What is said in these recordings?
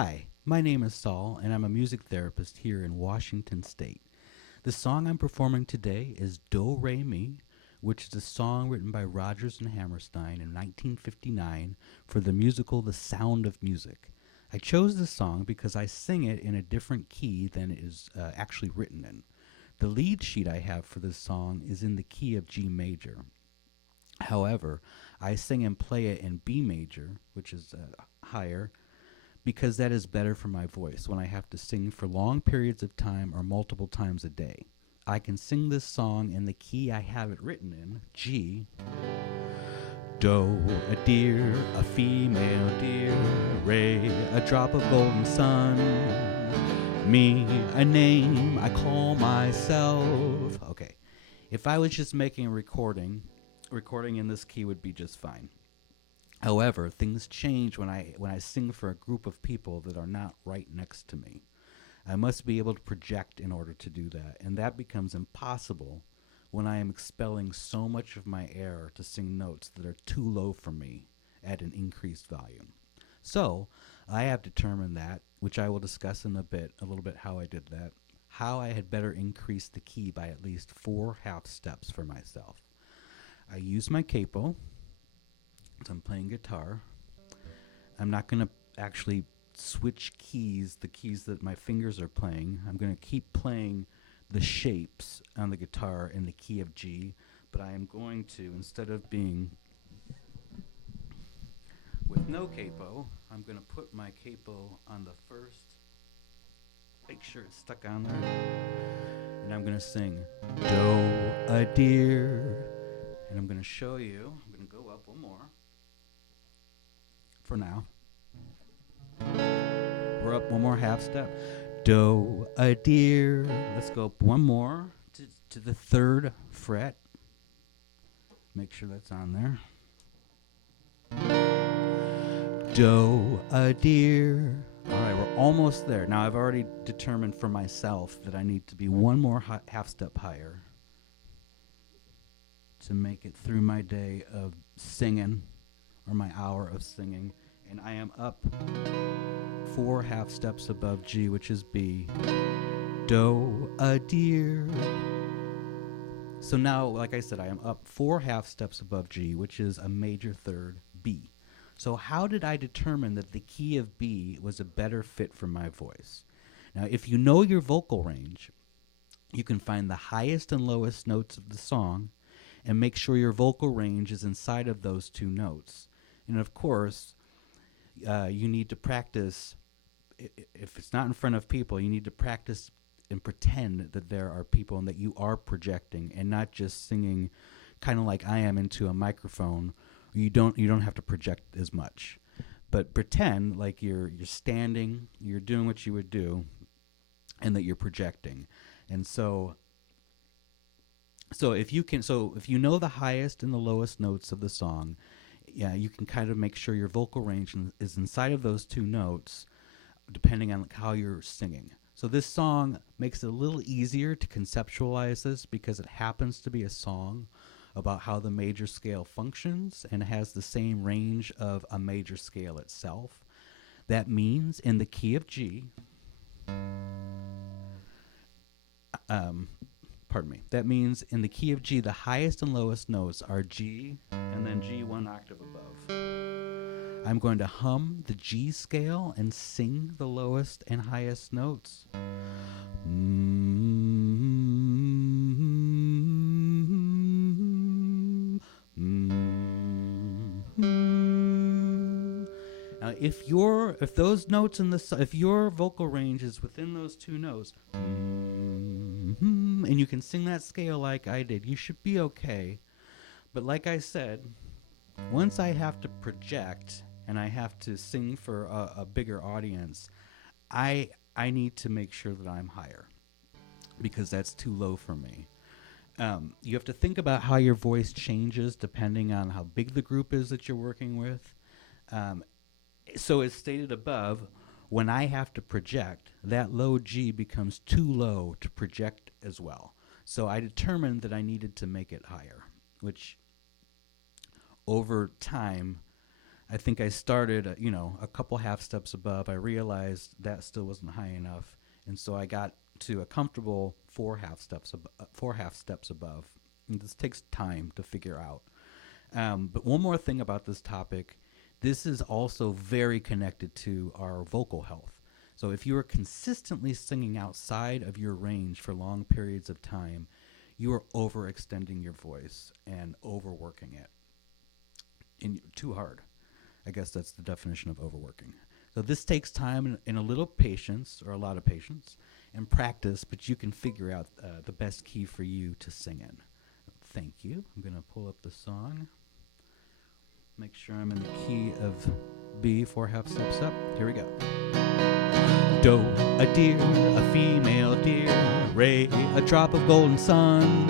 Hi, my name is Saul, and I'm a music therapist here in Washington State. The song I'm performing today is Do Re Mi, which is a song written by Rodgers and Hammerstein in 1959 for the musical The Sound of Music. I chose this song because I sing it in a different key than it is actually written in. The lead sheet I have for this song is in the key of G major. However, I sing and play it in B major, which is higher, because that is better for my voice when I have to sing for long periods of time or multiple times a day. I can sing this song in the key I have it written in, G. Do, a deer, a female deer, Re, a drop of golden sun, Mi, a name I call myself. Okay, if I was just making a recording in this key would be just fine. However, things change when I sing for a group of people that are not right next to me. I must be able to project in order to do that, and that becomes impossible when I am expelling so much of my air to sing notes that are too low for me at an increased volume. So, I have determined that, which I will discuss in a little bit how I did that, how I had better increase the key by at least 4 half steps for myself. I use my capo. So I'm playing guitar. I'm not going to actually switch keys, the keys that my fingers are playing. I'm going to keep playing the shapes on the guitar in the key of G, but I am going to, instead of being with no capo, I'm going to put my capo on the first, make sure it's stuck on there, and I'm going to sing Do, a deer, and I'm going to show you, I'm going to go up one more. For now. We're up one more half step. Do, a deer. Let's go up one more to the 3rd fret. Make sure that's on there. Do, a deer. All right, we're almost there. Now, I've already determined for myself that I need to be one more half step higher to make it through my day of singing, or my hour of singing, and I am up 4 half steps above G, which is B. Do, a deer. So now, like I said, I am up 4 half steps above G, which is a major 3rd, B. So how did I determine that the key of B was a better fit for my voice? Now, if you know your vocal range, you can find the highest and lowest notes of the song and make sure your vocal range is inside of those 2 notes. And of course, you need to practice. If it's not in front of people, you need to practice and pretend that there are people and that you are projecting, and not just singing kind of like I am into a microphone. You don't have to project as much, but pretend like you're standing, you're doing what you would do, and that you're projecting. And so if you know the highest and the lowest notes of the song, yeah, you can kind of make sure your vocal range is inside of those 2 notes, depending on how you're singing. So this song makes it a little easier to conceptualize this because it happens to be a song about how the major scale functions and has the same range of a major scale itself. That means in the key of G, that means in the key of G, the highest and lowest notes are G and then G 1 octave above. I'm going to hum the G scale and sing the lowest and highest notes. Now, if those notes if your vocal range is within those 2 notes, and you can sing that scale like I did, you should be okay. But like I said, once I have to project and I have to sing for a bigger audience, I need to make sure that I'm higher because that's too low for me. You have to think about how your voice changes depending on how big the group is that you're working with. So as stated above, when I have to project, that low G becomes too low to project as well. So I determined that I needed to make it higher, which over time I think I started, a couple half steps above. I realized that still wasn't high enough, and so I got to a comfortable four half steps above. And this takes time to figure out. But one more thing about this topic, this is also very connected to our vocal health. So if you are consistently singing outside of your range for long periods of time, you are overextending your voice and overworking it too hard. I guess that's the definition of overworking. So this takes time and a little patience, or a lot of patience, and practice, but you can figure out the best key for you to sing in. Thank you. I'm going to pull up the song. Make sure I'm in the key of B, 4 half steps up. Here we go. Do, a deer, a female deer, Ray, a drop of golden sun,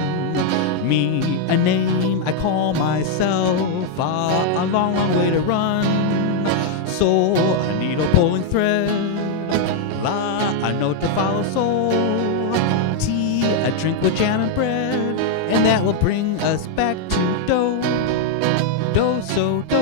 me, a name I call myself, a long, long way to run, Soul, a needle pulling thread, La, a note to follow, soul, Tea, a drink with jam and bread, and that will bring us back to do, do, so, do.